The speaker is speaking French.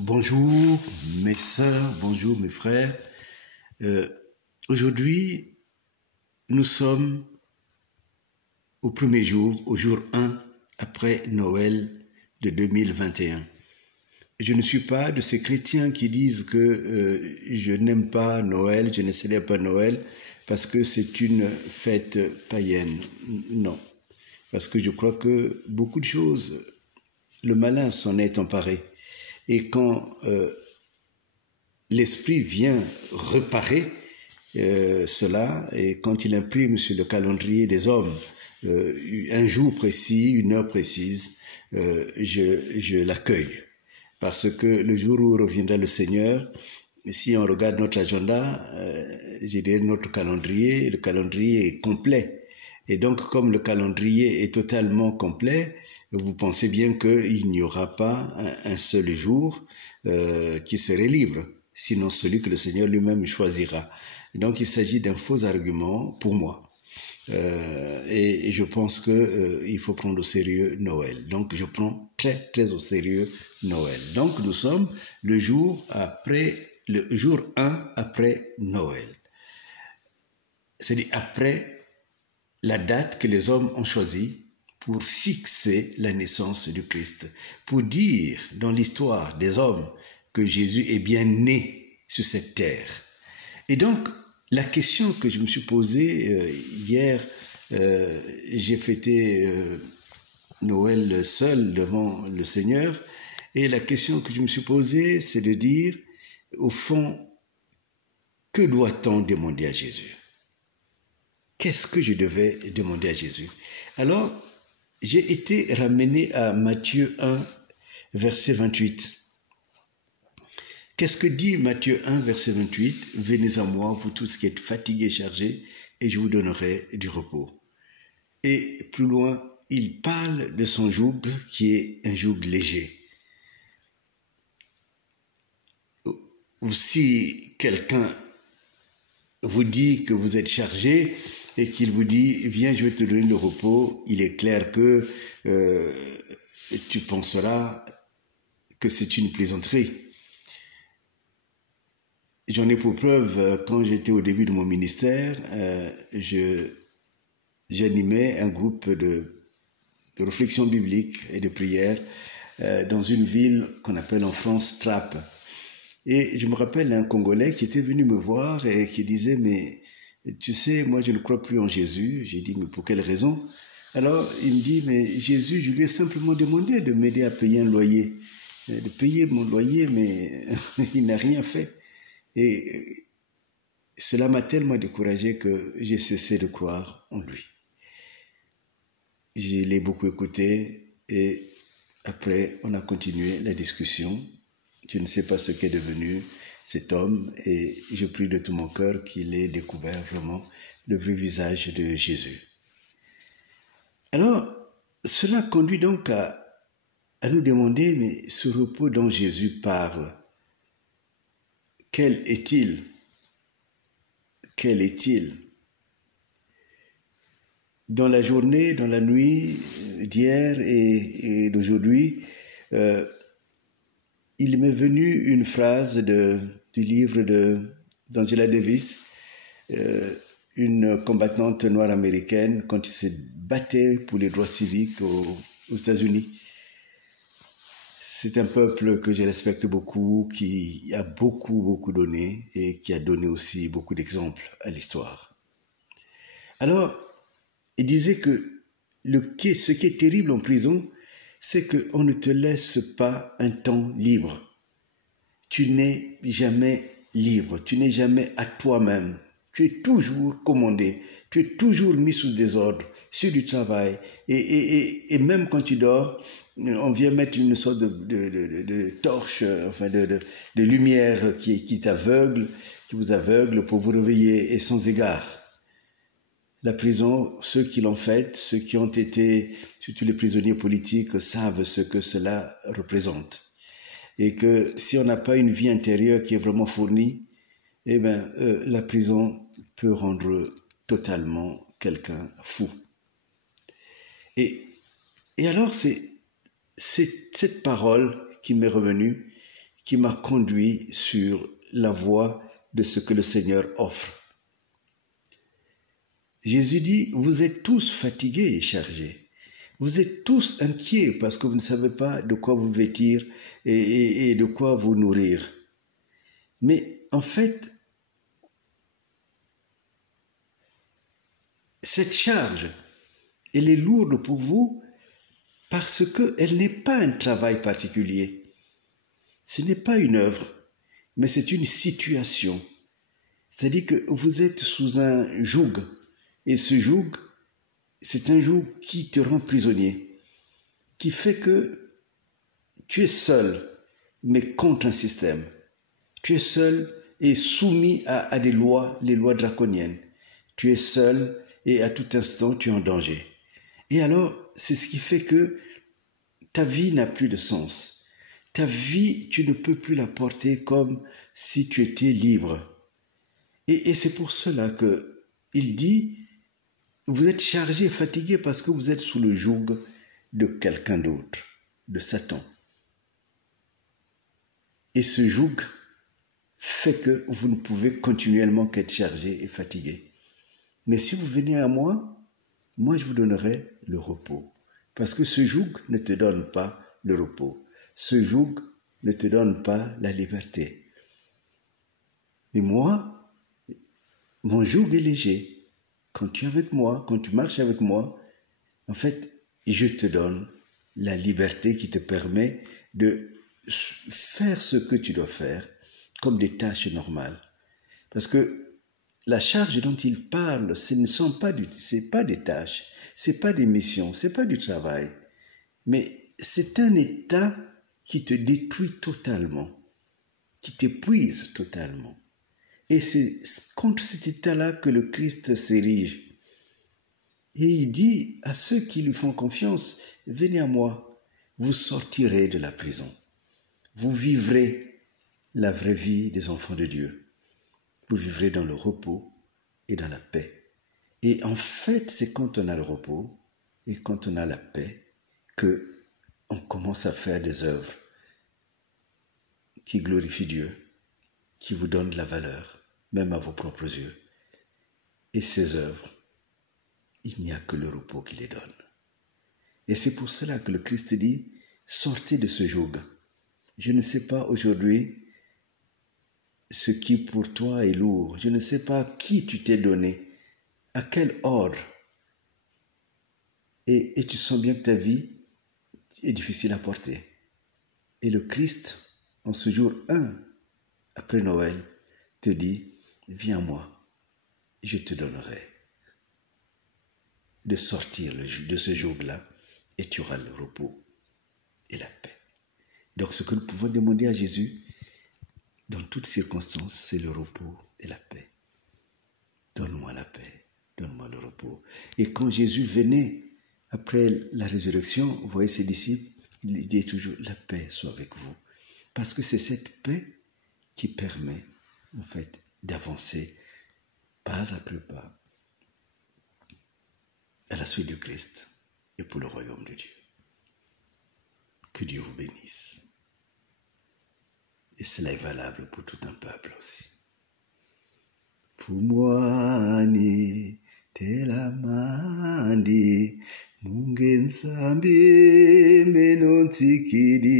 Bonjour mes sœurs, bonjour mes frères. Aujourd'hui, nous sommes au premier jour, au jour 1 après Noël de 2021. Je ne suis pas de ces chrétiens qui disent que je n'aime pas Noël, je ne célèbre pas Noël parce que c'est une fête païenne. Non, parce que je crois que beaucoup de choses, le malin s'en est emparé. Et quand l'Esprit vient réparer cela, et quand il imprime sur le calendrier des hommes un jour précis, une heure précise, je l'accueille. Parce que le jour où reviendra le Seigneur, si on regarde notre agenda, je dirais notre calendrier, le calendrier est complet. Et donc, comme le calendrier est totalement complet, vous pensez bien qu'il n'y aura pas un seul jour qui serait libre, sinon celui que le Seigneur lui-même choisira. Donc, il s'agit d'un faux argument pour moi. Et je pense qu'il faut prendre au sérieux Noël. Donc, je prends très, très au sérieux Noël. Donc, nous sommes le jour 1 après Noël. C'est-à-dire après la date que les hommes ont choisie pour fixer la naissance du Christ, pour dire dans l'histoire des hommes que Jésus est bien né sur cette terre. Et donc, la question que je me suis posée hier, j'ai fêté Noël seul devant le Seigneur, et la question que je me suis posée, c'est de dire, au fond, que doit-on demander à Jésus? Qu'est-ce que je devais demander à Jésus? Alors, j'ai été ramené à Matthieu 1, verset 28. Qu'est-ce que dit Matthieu 1, verset 28? Venez à moi, vous tous qui êtes fatigués et chargés, et je vous donnerai du repos. Et plus loin, il parle de son joug qui est un joug léger. Si quelqu'un vous dit que vous êtes chargé et qu'il vous dit « Viens, je vais te donner le repos », il est clair que tu penseras que c'est une plaisanterie. J'en ai pour preuve, quand j'étais au début de mon ministère, j'animais un groupe de réflexion biblique et de prière dans une ville qu'on appelle en France Trappes. Et je me rappelle un Congolais qui était venu me voir et qui disait « Mais tu sais, moi je ne crois plus en Jésus. » J'ai dit « Mais pour quelle raison ?» Alors il me dit « Mais Jésus, je lui ai simplement demandé de m'aider à payer un loyer, de payer mon loyer, mais il n'a rien fait. » Et cela m'a tellement découragé que j'ai cessé de croire en lui. Je l'ai beaucoup écouté et après on a continué la discussion. Je ne sais pas ce qu'est devenu cet homme et je prie de tout mon cœur qu'il ait découvert vraiment le vrai visage de Jésus. Alors, cela conduit donc à nous demander, mais ce repos dont Jésus parle, quel est-il? Quel est-il? Dans la journée, dans la nuit d'hier et d'aujourd'hui, il m'est venu une phrase du livre d'Angela Davis, une combattante noire américaine quand il se battait pour les droits civiques aux États-Unis. C'est un peuple que je respecte beaucoup, qui a beaucoup donné et qui a donné aussi beaucoup d'exemples à l'histoire. Alors, il disait que ce qui est terrible en prison, c'est qu'on ne te laisse pas un temps libre. Tu n'es jamais libre, tu n'es jamais à toi-même. Tu es toujours commandé, tu es toujours mis sous désordre, sur du travail. Et même quand tu dors, on vient mettre une sorte de torche, enfin de lumière qui t'aveugle, qui vous aveugle pour vous réveiller et sans égard. La prison, ceux qui l'ont faite, ceux qui ont été, surtout les prisonniers politiques, savent ce que cela représente. Et que si on n'a pas une vie intérieure qui est vraiment fournie, eh bien, la prison peut rendre totalement quelqu'un fou. Et alors, c'est cette parole qui m'est revenue, qui m'a conduit sur la voie de ce que le Seigneur offre. Jésus dit, vous êtes tous fatigués et chargés. Vous êtes tous inquiets parce que vous ne savez pas de quoi vous vêtir et de quoi vous nourrir. Mais en fait, cette charge, elle est lourde pour vous parce qu'elle n'est pas un travail particulier. Ce n'est pas une œuvre, mais c'est une situation. C'est-à-dire que vous êtes sous un joug. Et ce joug, c'est un joug qui te rend prisonnier, qui fait que tu es seul, mais contre un système. Tu es seul et soumis à des lois, les lois draconiennes. Tu es seul et à tout instant, tu es en danger. Et alors, c'est ce qui fait que ta vie n'a plus de sens. Ta vie, tu ne peux plus la porter comme si tu étais libre. Et c'est pour cela qu'il dit, vous êtes chargé et fatigué parce que vous êtes sous le joug de quelqu'un d'autre, de Satan. Et ce joug fait que vous ne pouvez continuellement qu'être chargé et fatigué. Mais si vous venez à moi, moi je vous donnerai le repos. Parce que ce joug ne te donne pas le repos. Ce joug ne te donne pas la liberté. Mais moi, mon joug est léger. Quand tu es avec moi, quand tu marches avec moi, en fait, je te donne la liberté qui te permet de faire ce que tu dois faire comme des tâches normales. Parce que la charge dont il parle, c'est pas des tâches, c'est pas des missions, c'est pas du travail, mais c'est un état qui te détruit totalement, qui t'épuise totalement. Et c'est contre cet état-là que le Christ s'érige. Et il dit à ceux qui lui font confiance, venez à moi, vous sortirez de la prison. Vous vivrez la vraie vie des enfants de Dieu. Vous vivrez dans le repos et dans la paix. Et en fait, c'est quand on a le repos et quand on a la paix que on commence à faire des œuvres qui glorifient Dieu, qui vous donnent de la valeur, même à vos propres yeux. Et ces œuvres, il n'y a que le repos qui les donne. Et c'est pour cela que le Christ dit, sortez de ce joug. Je ne sais pas aujourd'hui ce qui pour toi est lourd. Je ne sais pas qui tu t'es donné, à quel ordre. Et tu sens bien que ta vie est difficile à porter. Et le Christ, en ce jour 1, après Noël, te dit, viens à moi, je te donnerai de sortir de ce joug-là et tu auras le repos et la paix. Donc ce que nous pouvons demander à Jésus, dans toutes circonstances, c'est le repos et la paix. Donne-moi la paix, donne-moi le repos. Et quand Jésus venait, après la résurrection, vous voyez ses disciples, il dit toujours, la paix soit avec vous. Parce que c'est cette paix qui permet, en fait, d'avancer pas après pas à la suite du Christ et pour le royaume de Dieu. Que Dieu vous bénisse. Et cela est valable pour tout un peuple aussi. Fumwani telamandi mungensambi menontikidi